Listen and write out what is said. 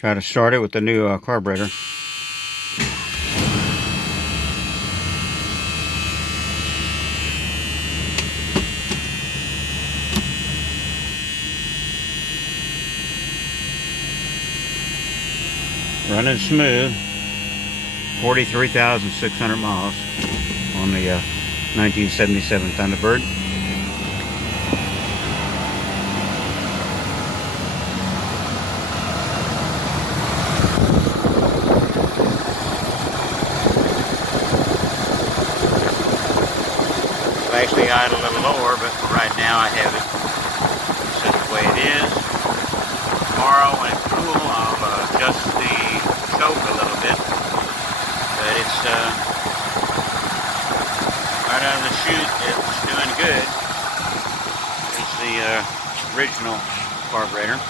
Try to start it with the new carburetor. Running smooth. 43,600 miles on the 1977 Thunderbird. Actually idle a little lower, but for right now I have it set the way it is. Tomorrow when it's cool, I'll adjust the choke a little bit, but it's right out of the chute, it's doing good. It's the original carburetor.